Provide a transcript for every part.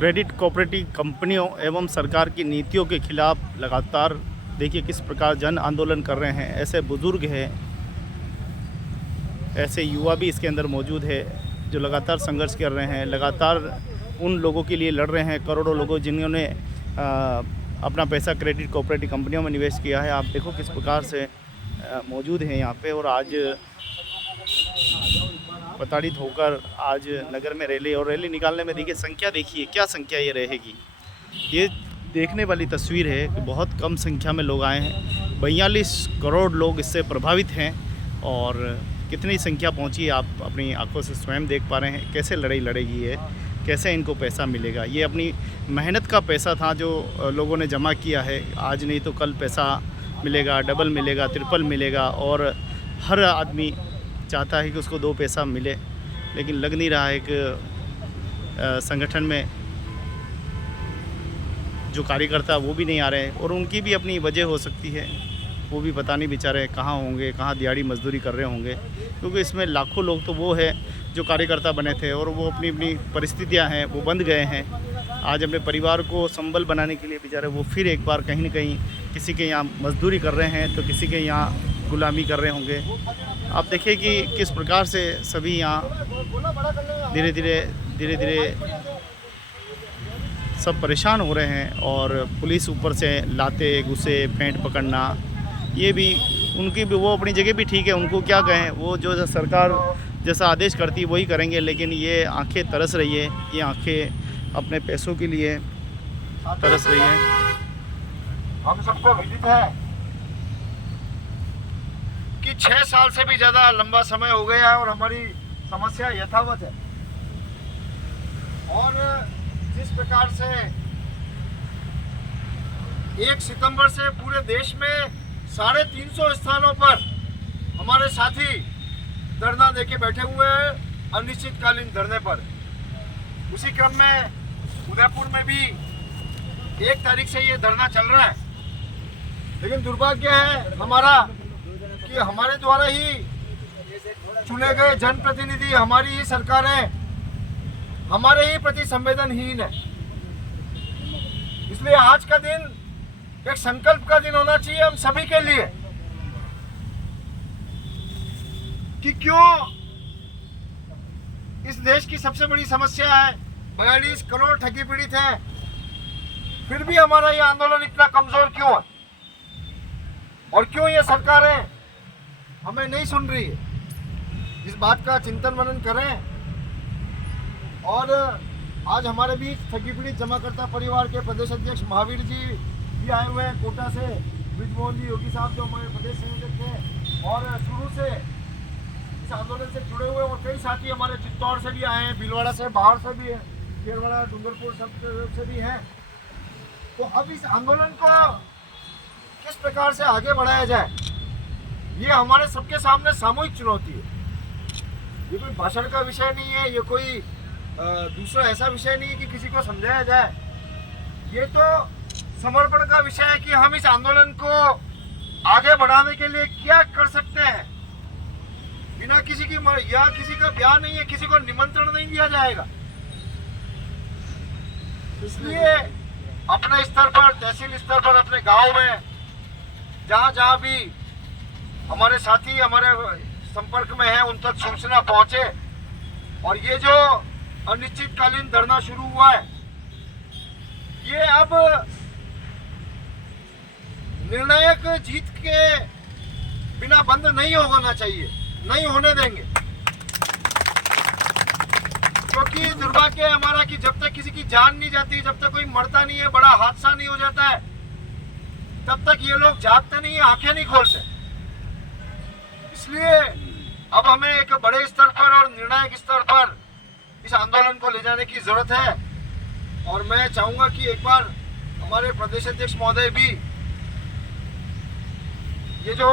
Credit cooperative कंपनियों एवं सरकार की नीतियों के खिलाफ लगातार देखिए किस प्रकार जन आंदोलन कर रहे हैं। ऐसे बुज़ुर्ग हैं, ऐसे युवा भी इसके अंदर मौजूद है जो लगातार संघर्ष कर रहे हैं, लगातार उन लोगों के लिए लड़ रहे हैं, करोड़ों लोगों जिन्होंने अपना पैसा क्रेडिट कोऑपरेटिव कंपनियों में निवेश किया है। आप देखो किस प्रकार से मौजूद हैं यहाँ पे, और आज प्रताड़ित होकर आज नगर में रैली, और रैली निकालने में देखिए संख्या, देखिए क्या संख्या ये रहेगी। ये देखने वाली तस्वीर है कि बहुत कम संख्या में लोग आए हैं। 42 करोड़ लोग इससे प्रभावित हैं, और कितनी संख्या पहुंची है आप अपनी आंखों से स्वयं देख पा रहे हैं। कैसे लड़ाई लड़ेगी ये, कैसे इनको पैसा मिलेगा। ये अपनी मेहनत का पैसा था जो लोगों ने जमा किया है। आज नहीं तो कल पैसा मिलेगा, डबल मिलेगा, ट्रिपल मिलेगा, और हर आदमी चाहता है कि उसको 2 पैसा मिले, लेकिन लग नहीं रहा है कि संगठन में जो कार्यकर्ता वो भी नहीं आ रहे हैं, और उनकी भी अपनी वजह हो सकती है। वो भी पता नहीं बेचारे कहाँ होंगे, कहाँ दिहाड़ी मजदूरी कर रहे होंगे, क्योंकि इसमें लाखों लोग तो वो है जो कार्यकर्ता बने थे, और वो अपनी अपनी परिस्थितियां हैं वो बंध गए हैं। आज अपने परिवार को संबल बनाने के लिए बेचारे वो फिर एक बार कहीं न कहीं किसी के यहाँ मजदूरी कर रहे हैं, तो किसी के यहाँ गुलामी कर रहे होंगे। आप देखिए कि किस प्रकार से सभी यहाँ धीरे धीरे सब परेशान हो रहे हैं, और पुलिस ऊपर से लाते गुस्से फेंट पकड़ना, ये भी उनकी भी वो अपनी जगह भी ठीक है। उनको क्या कहें, वो जो सरकार जैसा आदेश करती है वही करेंगे, लेकिन ये आंखें तरस रही है, ये आंखें अपने पैसों के लिए तरस रही हैं। हम सबको विदित है कि 6 साल से भी ज़्यादा लंबा समय हो गया है और हमारी समस्या यथावत है। और जिस प्रकार से 1 सितंबर से पूरे देश में 350 स्थानों पर हमारे साथी धरना देके बैठे हुए हैं, अनिश्चितकालीन धरने पर। उसी क्रम में उदयपुर में भी 1 तारीख से ये धरना चल रहा है। लेकिन दुर्भाग्य है हमारा कि हमारे द्वारा ही चुने गए जनप्रतिनिधि, हमारी ही सरकारें हमारे ही प्रति संवेदनहीन है। इसलिए आज का दिन एक संकल्प का दिन होना चाहिए हम सभी के लिए कि क्यों इस देश की सबसे बड़ी समस्या है, 42 करोड़ ठगी पीड़ित हैं, फिर भी हमारा ये आंदोलन इतना कमजोर क्यों है, और क्यों ये सरकारें हमें नहीं सुन रही है। इस बात का चिंतन मनन करें। और आज हमारे बीच ठगी पीड़ित जमाकर्ता परिवार के प्रदेश अध्यक्ष महावीर जी भी आए हुए हैं कोटा से, ब्रिजमोहन जी योगी साहब जो हमारे प्रदेश संयोजक थे और शुरू से इस आंदोलन से जुड़े हुए, और कई साथी हमारे चित्तौड़ से भी आए हैं, भीलवाड़ा से, बाहर से भी है, केरवाड़ा, डूंगरपुर सब से भी हैं। तो अब इस आंदोलन को किस प्रकार से आगे बढ़ाया जाए, ये हमारे सबके सामने सामूहिक चुनौती है। ये कोई भाषण का विषय नहीं है, ये कोई दूसरा ऐसा विषय नहीं है कि किसी को समझाया जाए। ये तो समर्पण का विषय है कि हम इस आंदोलन को आगे बढ़ाने के लिए क्या कर सकते हैं। बिना किसी की या किसी का बयान नहीं है, किसी को निमंत्रण नहीं दिया जाएगा। इसलिए अपने स्तर पर, तहसील स्तर पर, अपने गांव में जहां जहां भी हमारे साथी हमारे संपर्क में हैं, उन तक सूचना पहुंचे। और ये जो अनिश्चितकालीन धरना शुरू हुआ है, ये अब निर्णायक जीत के बिना बंद नहीं होना चाहिए, नहीं होने देंगे। क्योंकि दुर्भाग्य है हमारा कि जब तक किसी की जान नहीं जाती, जब तक कोई मरता नहीं है, बड़ा हादसा नहीं हो जाता है, तब तक ये लोग जागते नहीं, आंखें नहीं खोलते। इसलिए अब हमें एक बड़े स्तर पर और निर्णायक स्तर पर इस आंदोलन को ले जाने की जरूरत है। और मैं चाहूंगा कि एक बार हमारे प्रदेश अध्यक्ष महोदय भी ये जो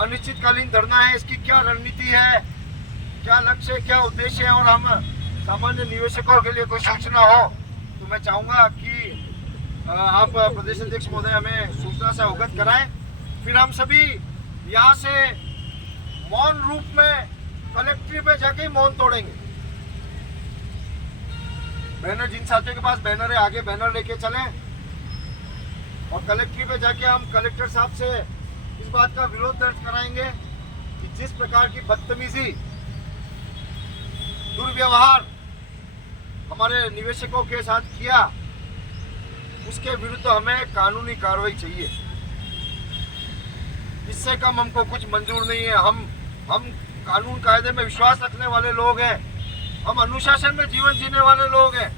अनिश्चितकालीन धरना है, इसकी क्या रणनीति है, क्या लक्ष्य है, क्या उद्देश्य है, और हम सामान्य निवेशकों के लिए कोई सूचना हो तो मैं चाहूंगा कि आप प्रदेश अध्यक्ष महोदय हमें सूचना से अवगत कराएं। फिर हम सभी यहाँ से मौन रूप में कलेक्ट्रेट पे जाके मौन तोड़ेंगे। बैनर, जिन साथियों के पास बैनर है आगे बैनर लेके चलें और कलेक्ट्री पे जाके हम कलेक्टर साहब से इस बात का विरोध दर्ज कराएंगे कि जिस प्रकार की बदतमीजी, दुर्व्यवहार हमारे निवेशकों के साथ किया, उसके विरुद्ध हमें कानूनी कार्रवाई चाहिए। इससे कम हमको कुछ मंजूर नहीं है। हम कानून कायदे में विश्वास रखने वाले लोग हैं, हम अनुशासन में जीवन जीने वाले लोग हैं,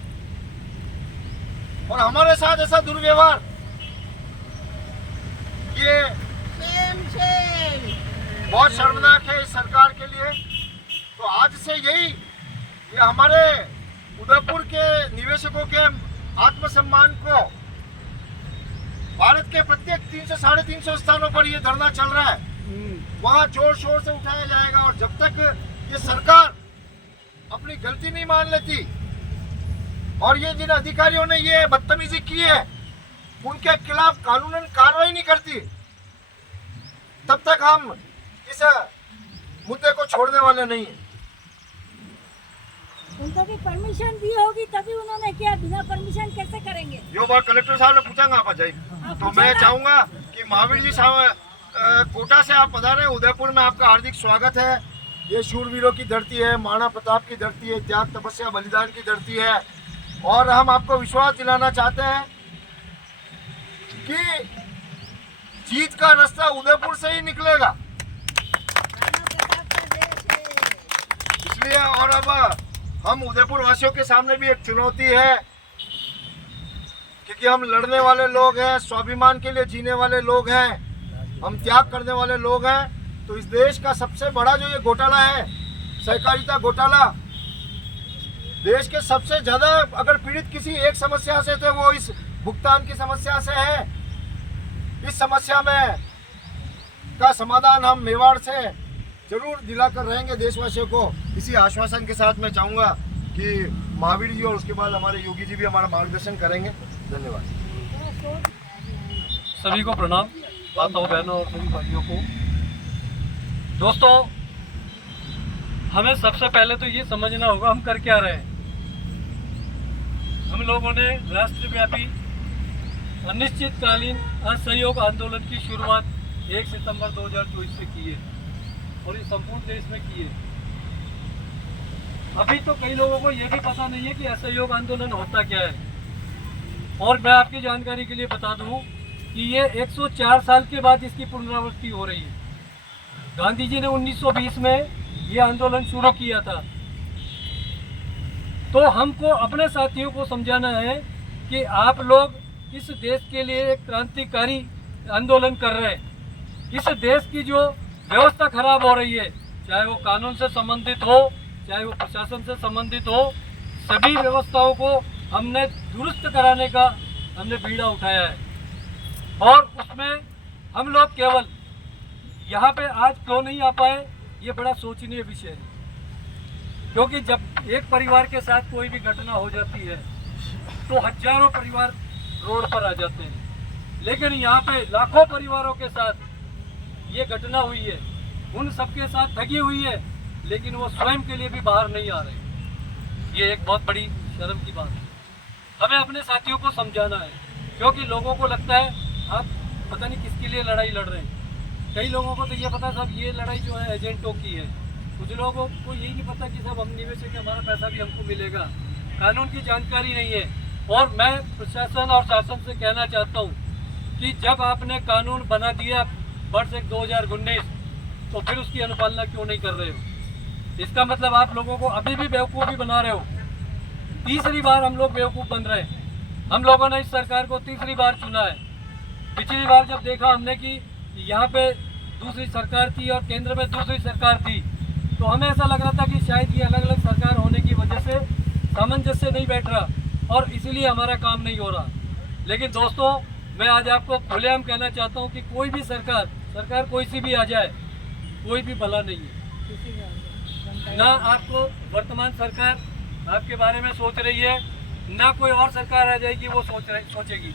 और हमारे साथ ऐसा दुर्व्यवहार, ये बहुत शर्मनाक है इस सरकार के लिए। तो आज से ये हमारे उदयपुर के निवेशकों के आत्मसम्मान को, भारत के प्रत्येक 300 साढ़े 300 स्थानों पर ये धरना चल रहा है, वहां जोर शोर से उठाया जाएगा। और जब तक ये सरकार अपनी गलती नहीं मान लेती और ये जिन अधिकारियों ने ये बदतमीजी की है उनके खिलाफ कानूनन कार्रवाई नहीं करती, तब तक हम इस मुद्दे को छोड़ने वाले नहीं हैं। उनको भी परमिशन दी होगी तभी उन्होंने किया, बिना परमिशन कैसे करेंगे? यो बात कलेक्टर साहब ने पूछा आप जाइए। तो मैं चाहूंगा कि महावीर जी साहब कोटा से आप पधारे, उदयपुर में आपका हार्दिक स्वागत है। ये शूरवीरों की धरती है, महाराणा प्रताप की धरती है, त्याग तपस्या बलिदान की धरती है। और हम आपको विश्वास दिलाना चाहते हैं कि जीत का रास्ता उदयपुर से ही निकलेगा। इसलिए और अब हम उदयपुर वासियों के सामने भी एक चुनौती है, क्योंकि हम लड़ने वाले लोग हैं, स्वाभिमान के लिए जीने वाले लोग हैं, हम त्याग करने वाले लोग हैं। तो इस देश का सबसे बड़ा जो ये घोटाला है, सहकारिता घोटाला, देश के सबसे ज्यादा अगर पीड़ित किसी एक समस्या से थे वो इस भुगतान की समस्या से है। इस समस्या में का समाधान हम मेवाड़ से जरूर दिलाकर रहेंगे देशवासियों को। इसी आश्वासन के साथ मैं चाहूँगा कि महावीर जी और उसके बाद हमारे योगी जी भी हमारा मार्गदर्शन करेंगे। धन्यवाद। सभी को प्रणाम, माताओं बहनों और सभी भाइयों को। दोस्तों, हमें सबसे पहले तो ये समझना होगा हम कर क्या रहे हैं। हम लोगों ने राष्ट्रव्यापी अनिश्चितकालीन असहयोग आंदोलन की शुरुआत 1 सितंबर 2024 से की है और ये संपूर्ण देश में की है। अभी तो कई लोगों को यह भी पता नहीं है कि असहयोग आंदोलन होता क्या है। और मैं आपकी जानकारी के लिए बता दूं कि ये 104 साल के बाद इसकी पुनरावृत्ति हो रही है। गांधी जी ने 1920 में ये आंदोलन शुरू किया था। तो हमको अपने साथियों को समझाना है कि आप लोग इस देश के लिए एक क्रांतिकारी आंदोलन कर रहे हैं। इस देश की जो व्यवस्था खराब हो रही है, चाहे वो कानून से संबंधित हो, चाहे वो प्रशासन से संबंधित हो, सभी व्यवस्थाओं को हमने दुरुस्त कराने का हमने बीड़ा उठाया है। और उसमें हम लोग केवल यहाँ पे आज क्यों नहीं आ पाए, ये बड़ा सोचनीय विषय है। क्योंकि जब एक परिवार के साथ कोई भी घटना हो जाती है तो हजारों परिवार रोड पर आ जाते हैं, लेकिन यहाँ पे लाखों परिवारों के साथ ये घटना हुई है। उन सबके साथ ठगी हुई है, लेकिन वो स्वयं के लिए भी बाहर नहीं आ रहे। ये एक बहुत बड़ी शर्म की बात है। हमें अपने साथियों को समझाना है, क्योंकि लोगों को लगता है आप पता नहीं किसके लिए लड़ाई लड़ रहे हैं। कई लोगों को तो ये पता सब ये लड़ाई जो है एजेंटों की है। कुछ लोगों को यही नहीं पता कि सब हम निवेशक हैं, हमारा पैसा भी हमको मिलेगा। कानून की जानकारी नहीं है। और मैं प्रशासन और शासन से कहना चाहता हूँ कि जब आपने कानून बना दिया वर्ष 2019, तो फिर उसकी अनुपालना क्यों नहीं कर रहे हो? इसका मतलब आप लोगों को अभी भी बेवकूफ़ ही बना रहे हो। तीसरी बार हम लोग बेवकूफ़ बन रहे हैं। हम लोगों ने इस सरकार को तीसरी बार चुना है। पिछली बार जब देखा हमने कि यहाँ पे दूसरी सरकार थी और केंद्र में दूसरी सरकार थी, तो हमें ऐसा लग रहा था कि शायद ये अलग अलग सरकार होने की वजह से सामंजस्य नहीं बैठ रहा और इसीलिए हमारा काम नहीं हो रहा। लेकिन दोस्तों, मैं आज आपको खुलेआम कहना चाहता हूँ कि कोई भी सरकार कोई सी भी आ जाए, कोई भी भला नहीं है। ना आपको वर्तमान सरकार आपके बारे में सोच रही है, ना कोई और सरकार आ जाएगी वो सोचेगी।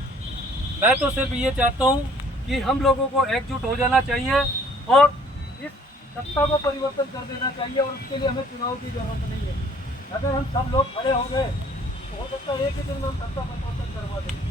मैं तो सिर्फ ये चाहता हूँ कि हम लोगों को एकजुट हो जाना चाहिए और इस सत्ता को परिवर्तन कर देना चाहिए, और उसके लिए हमें चुनाव की जरूरत नहीं है। अगर हम सब लोग खड़े हो गए तो हो सकता है एक ही दिन में हम सत्ता परिवर्तन करवा दें।